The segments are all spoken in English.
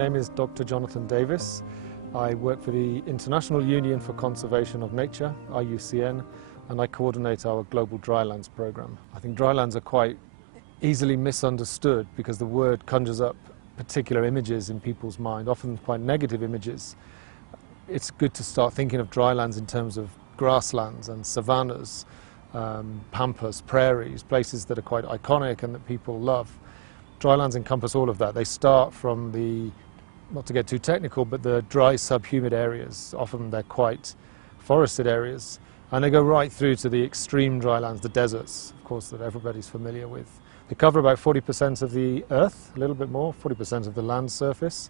name is Dr. Jonathan Davies. I work for the International Union for Conservation of Nature, IUCN, and I coordinate our Global Drylands program. I think drylands are quite easily misunderstood because the word conjures up particular images in people's mind, often quite negative images. It's good to start thinking of drylands in terms of grasslands and savannas, pampas, prairies, places that are quite iconic and that people love. Drylands encompass all of that. They start from the, not to get too technical, but the dry subhumid areas. Often they're quite forested areas. And they go right through to the extreme drylands, the deserts, of course, that everybody's familiar with. They cover about 40% of the earth, a little bit more, 40% of the land surface.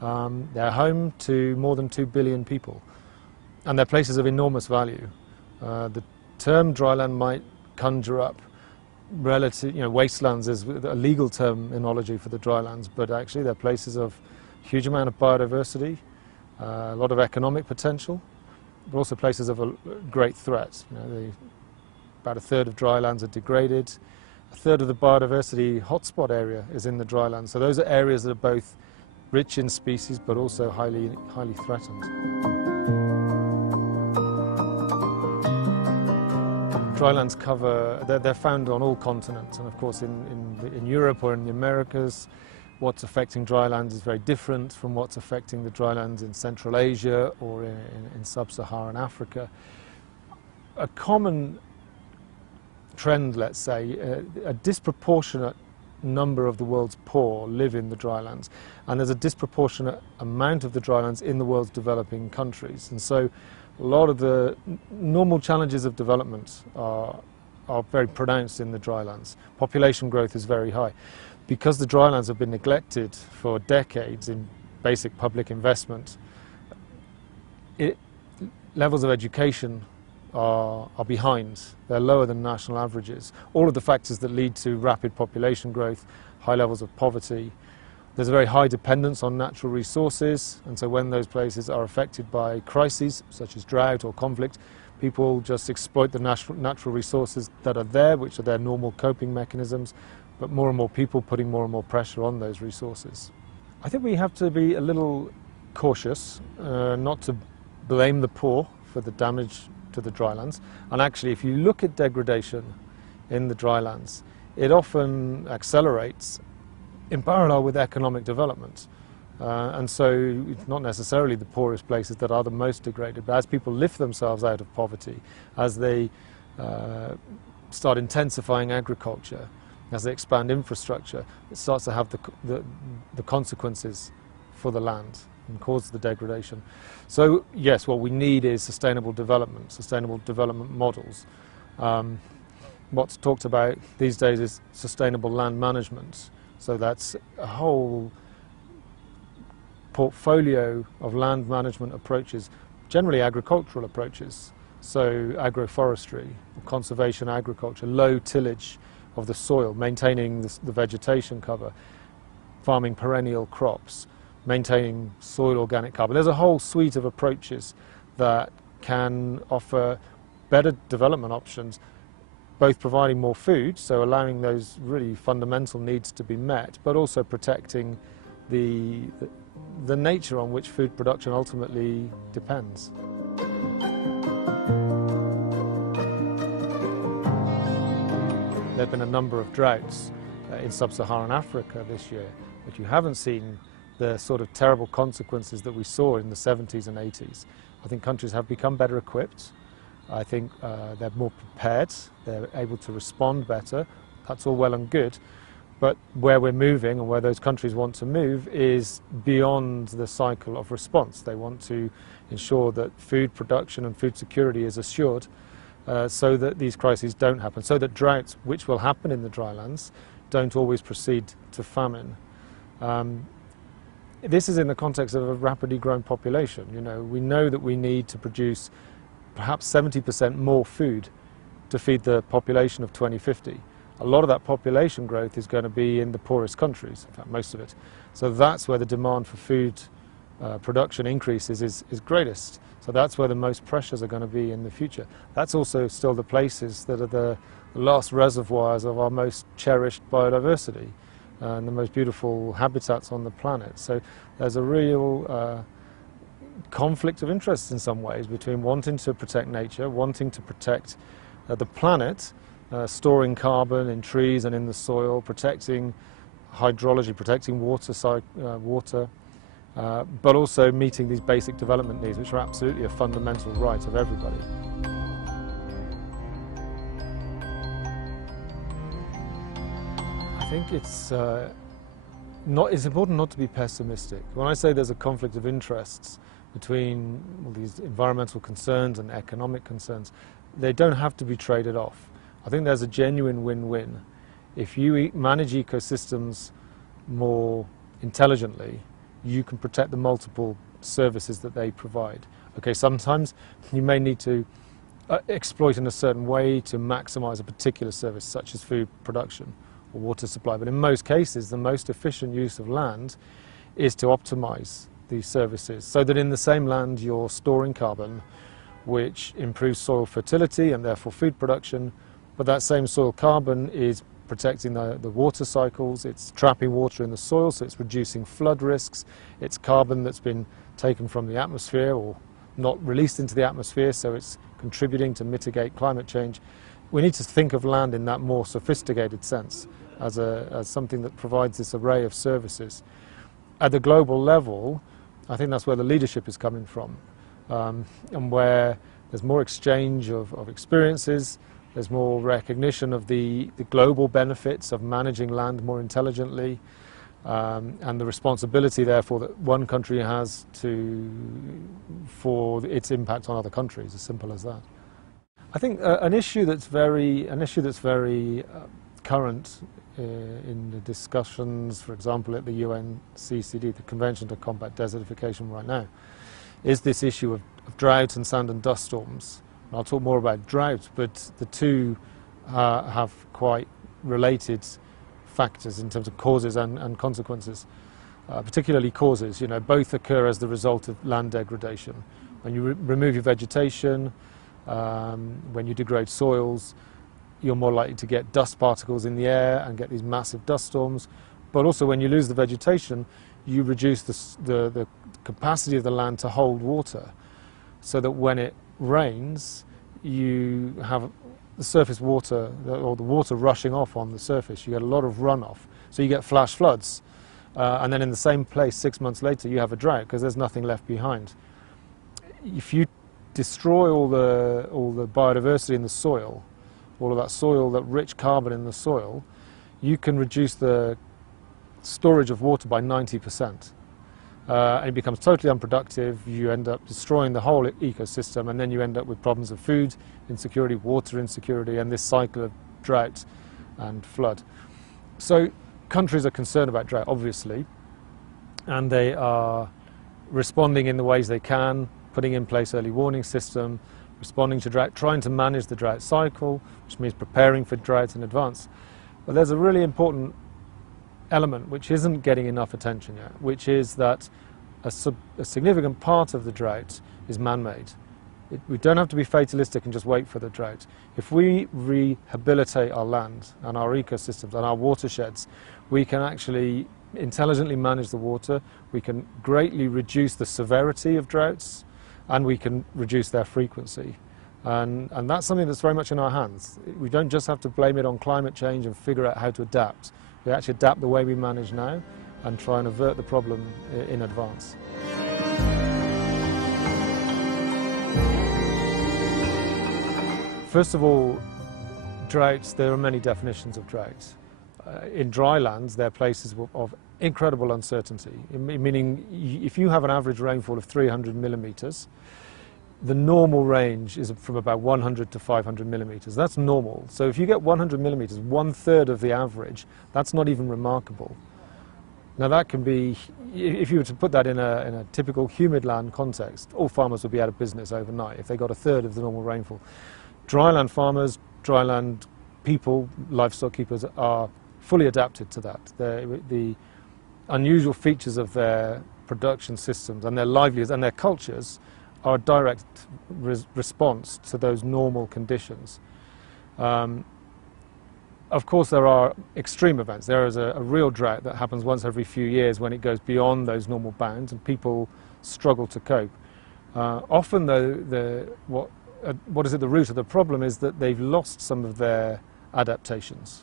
They're home to more than 2 billion people. And they're places of enormous value. The term dryland might conjure up relative, wastelands is a legal terminology for the drylands, but actually they're places of huge amount of biodiversity, a lot of economic potential, but also places of a great threat. About a third of drylands are degraded. A third of the biodiversity hotspot area is in the drylands. So those are areas that are both rich in species, but also highly threatened. Drylands cover, they're found on all continents, and of course in Europe or in the Americas, what's affecting drylands is very different from what's affecting the drylands in Central Asia or in sub-Saharan Africa. A common trend, let's say, a disproportionate number of the world's poor live in the drylands, and there's a disproportionate amount of the drylands in the world's developing countries. And so a lot of the normal challenges of development are very pronounced in the drylands. Population growth is very high. Because the drylands have been neglected for decades in basic public investment, levels of education are behind. They're lower than national averages. All of the factors that lead to rapid population growth, high levels of poverty. There's a very high dependence on natural resources, and so when those places are affected by crises such as drought or conflict, people just exploit the natural resources that are there, which are their normal coping mechanisms, but more and more people putting more and more pressure on those resources. I think we have to be a little cautious, not to blame the poor for the damage to the drylands. And actually, if you look at degradation in the drylands, it often accelerates in parallel with economic development. And so it's not necessarily the poorest places that are the most degraded, but as people lift themselves out of poverty, as they start intensifying agriculture, as they expand infrastructure, it starts to have the consequences for the land and cause the degradation. So yes, what we need is sustainable development models. What's talked about these days is sustainable land management. So that's a whole portfolio of land management approaches, generally agricultural approaches. So agroforestry, conservation agriculture, low tillage of the soil, maintaining the vegetation cover, farming perennial crops, maintaining soil organic carbon. There's a whole suite of approaches that can offer better development options, both providing more food, so allowing those really fundamental needs to be met, but also protecting the nature on which food production ultimately depends. There have been a number of droughts in sub-Saharan Africa this year, but you haven't seen the sort of terrible consequences that we saw in the 70s and 80s. I think countries have become better equipped. I think they're more prepared, they're able to respond better. That's all well and good, but where we're moving and where those countries want to move is beyond the cycle of response. They want to ensure that food production and food security is assured so that these crises don't happen, so that droughts, which will happen in the drylands, don't always proceed to famine. This is in the context of a rapidly growing population. We know that we need to produce perhaps 70% more food to feed the population of 2050. A lot of that population growth is going to be in the poorest countries, in fact most of it. So that's where the demand for food production increases is greatest. So that's where the most pressures are going to be in the future. That's also still the places that are the last reservoirs of our most cherished biodiversity. and the most beautiful habitats on the planet. So there's a real conflict of interest in some ways between wanting to protect nature, wanting to protect the planet, storing carbon in trees and in the soil, protecting hydrology, protecting water, but also meeting these basic development needs, which are absolutely a fundamental right of everybody. I think it's important not to be pessimistic. When I say there's a conflict of interests between these environmental concerns and economic concerns, they don't have to be traded off. I think there's a genuine win-win. If you manage ecosystems more intelligently, you can protect the multiple services that they provide. Okay, sometimes you may need to exploit in a certain way to maximize a particular service, such as food production or water supply. But in most cases, the most efficient use of land is to optimize these services so that in the same land you're storing carbon, which improves soil fertility and therefore food production, but that same soil carbon is protecting the water cycles, it's trapping water in the soil, so it's reducing flood risks, it's carbon that's been taken from the atmosphere or not released into the atmosphere, so it's contributing to mitigate climate change. We need to think of land in that more sophisticated sense, as something that provides this array of services. At the global level, I think that's where the leadership is coming from, and where there's more exchange of experiences, there's more recognition of the global benefits of managing land more intelligently, and the responsibility, therefore, that one country has for its impact on other countries, as simple as that. I think an issue that's very current in the discussions, for example, at the UNCCD, the Convention to Combat Desertification right now, is this issue of drought and sand and dust storms. And I'll talk more about drought, but the two have quite related factors in terms of causes and consequences, particularly causes. You know, both occur as the result of land degradation. When you remove your vegetation, when you degrade soils, you're more likely to get dust particles in the air and get these massive dust storms. But also when you lose the vegetation, you reduce the capacity of the land to hold water, so that when it rains, you have the surface water, or the water rushing off on the surface. You get a lot of runoff, so you get flash floods. And then in the same place 6 months later you have a drought because there's nothing left behind. If you destroy all the biodiversity in the soil, all of that soil, that rich carbon in the soil, you can reduce the storage of water by 90%. And it becomes totally unproductive. You end up destroying the whole ecosystem, and then you end up with problems of food insecurity, water insecurity, and this cycle of drought and flood. So countries are concerned about drought, obviously, and they are responding in the ways they can, putting in place early warning system, responding to drought, trying to manage the drought cycle, which means preparing for drought in advance. But there's a really important element which isn't getting enough attention yet, which is that a significant part of the drought is man-made. We don't have to be fatalistic and just wait for the drought. If we rehabilitate our land and our ecosystems and our watersheds, we can actually intelligently manage the water, we can greatly reduce the severity of droughts, and we can reduce their frequency. And that's something that's very much in our hands. We don't just have to blame it on climate change and figure out how to adapt. We actually adapt the way we manage now and try and avert the problem in advance. First of all, droughts, there are many definitions of droughts. In dry lands, they're places of incredible uncertainty, meaning if you have an average rainfall of 300 millimetres, the normal range is from about 100 to 500 millimetres. That's normal. So if you get 100 millimetres, 1/3 of the average, that's not even remarkable. Now that can be, if you were to put that in a typical humid land context, all farmers would be out of business overnight if they got 1/3 of the normal rainfall. Dryland farmers, dryland people, livestock keepers are fully adapted to that. The unusual features of their production systems and their livelihoods and their cultures are a direct response to those normal conditions. Of course, there are extreme events. There is a real drought that happens once every few years when it goes beyond those normal bounds and people struggle to cope. Often, though, what is at the root of the problem is that they've lost some of their adaptations.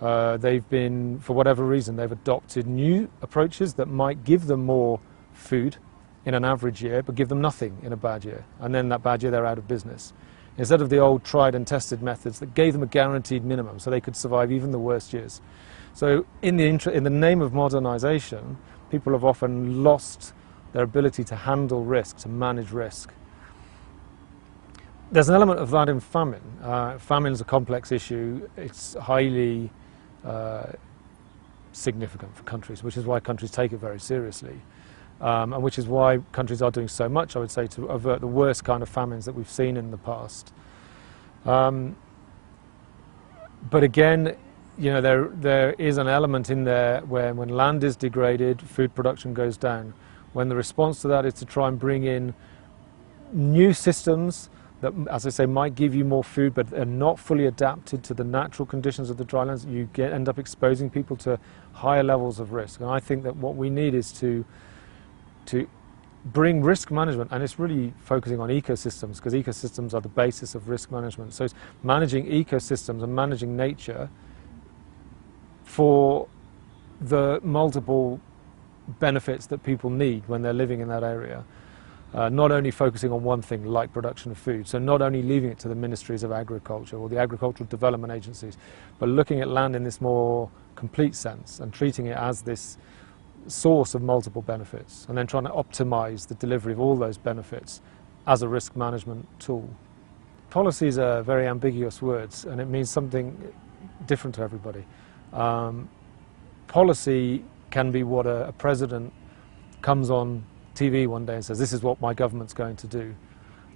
They've been, for whatever reason, they've adopted new approaches that might give them more food in an average year, but give them nothing in a bad year. And then that bad year, they're out of business. Instead of the old tried and tested methods that gave them a guaranteed minimum so they could survive even the worst years. So in the name of modernization, people have often lost their ability to handle risk, to manage risk. There's an element of that in famine. Famine is a complex issue. It's highly significant for countries, which is why countries take it very seriously. And which is why countries are doing so much, I would say, to avert the worst kind of famines that we've seen in the past. But again, you know, there is an element in there where when land is degraded, food production goes down. When the response to that is to try and bring in new systems that, as I say, might give you more food, but are not fully adapted to the natural conditions of the drylands, you end up exposing people to higher levels of risk. And I think that what we need is to bring risk management, and it's really focusing on ecosystems, because ecosystems are the basis of risk management. So it's managing ecosystems and managing nature for the multiple benefits that people need when they're living in that area. Not only focusing on one thing like production of food, so not only leaving it to the ministries of agriculture or the agricultural development agencies, but looking at land in this more complete sense and treating it as this source of multiple benefits, and then trying to optimize the delivery of all those benefits as a risk management tool. Policies are very ambiguous words, and it means something different to everybody. Policy can be what a president comes on TV one day and says, this is what my government's going to do.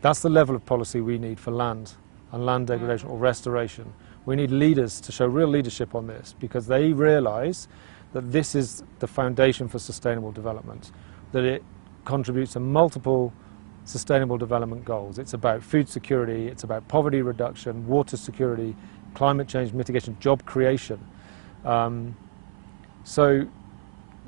That's the level of policy we need for land and land degradation or restoration. We need leaders to show real leadership on this, because they realize that this is the foundation for sustainable development, that it contributes to multiple sustainable development goals. It's about food security, it's about poverty reduction, water security, climate change mitigation, job creation. So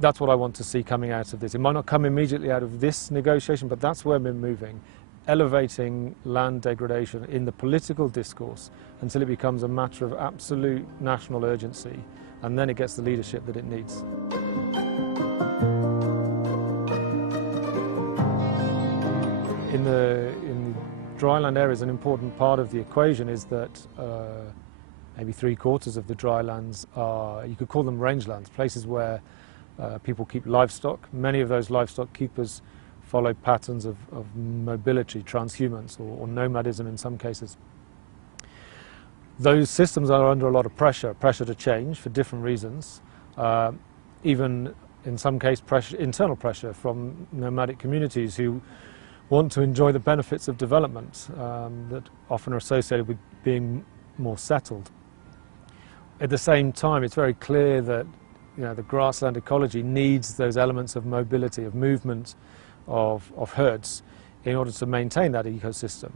that's what I want to see coming out of this. It might not come immediately out of this negotiation, but that's where we're moving, elevating land degradation in the political discourse until it becomes a matter of absolute national urgency, and then it gets the leadership that it needs. In the dryland areas, an important part of the equation is that maybe 3/4 of the drylands are, you could call them rangelands, places where people keep livestock. Many of those livestock keepers follow patterns of mobility, transhumance, or nomadism in some cases. Those systems are under a lot of pressure to change for different reasons, even in some cases internal pressure from nomadic communities who want to enjoy the benefits of development that often are associated with being more settled. At the same time, it's very clear that, you know, the grassland ecology needs those elements of mobility, of movement, of herds in order to maintain that ecosystem.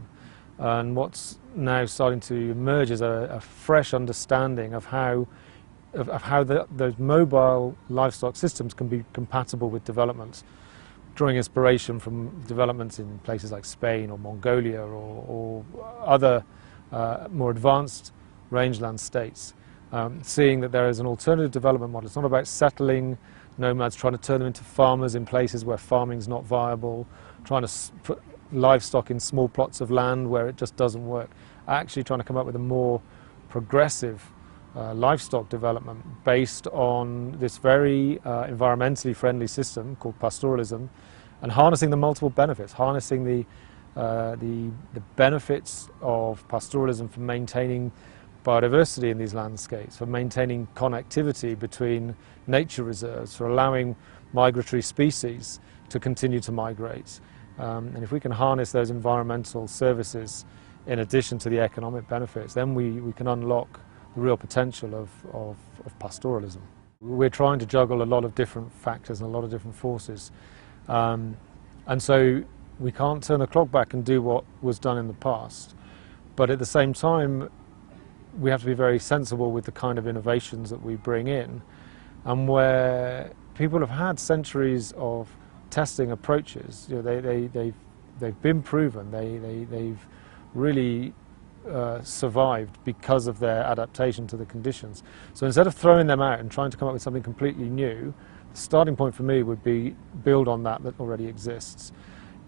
And what's now starting to emerge is a fresh understanding of how those mobile livestock systems can be compatible with development, drawing inspiration from developments in places like Spain or Mongolia or other more advanced rangeland states. Seeing that there is an alternative development model. It's not about settling nomads, trying to turn them into farmers in places where farming is not viable, trying to put livestock in small plots of land where it just doesn't work. Actually trying to come up with a more progressive livestock development based on this very environmentally friendly system called pastoralism, and harnessing the multiple benefits, harnessing the benefits of pastoralism for maintaining biodiversity in these landscapes, for maintaining connectivity between nature reserves, for allowing migratory species to continue to migrate. And if we can harness those environmental services in addition to the economic benefits, then we can unlock the real potential of pastoralism. We're trying to juggle a lot of different factors and a lot of different forces. And so we can't turn the clock back and do what was done in the past. But at the same time, we have to be very sensible with the kind of innovations that we bring in, and where people have had centuries of testing approaches. You know, they've been proven. They've really survived because of their adaptation to the conditions. So instead of throwing them out and trying to come up with something completely new, the starting point for me would be build on that already exists.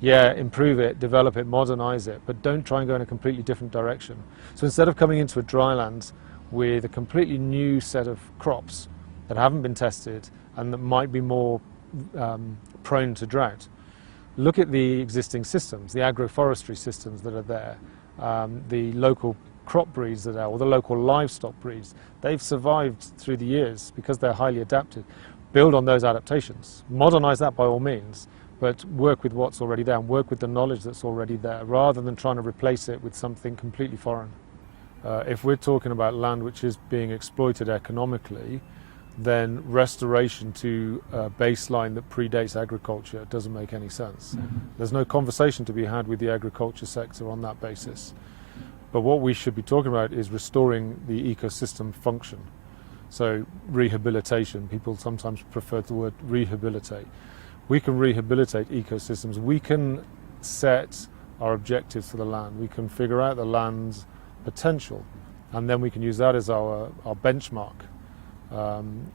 Yeah, improve it, develop it, modernize it, but don't try and go in a completely different direction. So instead of coming into a dryland with a completely new set of crops that haven't been tested and that might be more prone to drought, look at the existing systems, the agroforestry systems that are there, the local crop breeds that are, or the local livestock breeds. They've survived through the years because they're highly adapted. Build on those adaptations. Modernize that by all means, but work with what's already there and work with the knowledge that's already there, rather than trying to replace it with something completely foreign. If we're talking about land which is being exploited economically, then restoration to a baseline that predates agriculture doesn't make any sense. There's no conversation to be had with the agriculture sector on that basis. But what we should be talking about is restoring the ecosystem function. So rehabilitation, people sometimes prefer the word rehabilitate. We can rehabilitate ecosystems. We can set our objectives for the land. We can figure out the land's potential, and then we can use that as our benchmark.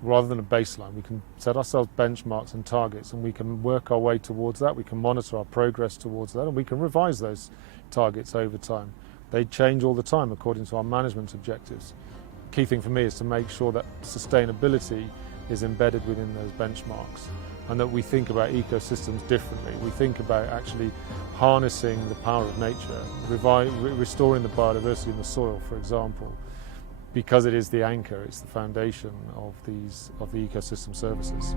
Rather than a baseline, we can set ourselves benchmarks and targets, and we can work our way towards that. We can monitor our progress towards that, and we can revise those targets over time. They change all the time according to our management objectives. Key thing for me is to make sure that sustainability is embedded within those benchmarks, and that we think about ecosystems differently. We think about actually harnessing the power of nature, restoring the biodiversity in the soil, for example, because it is the anchor, it's the foundation of the ecosystem services.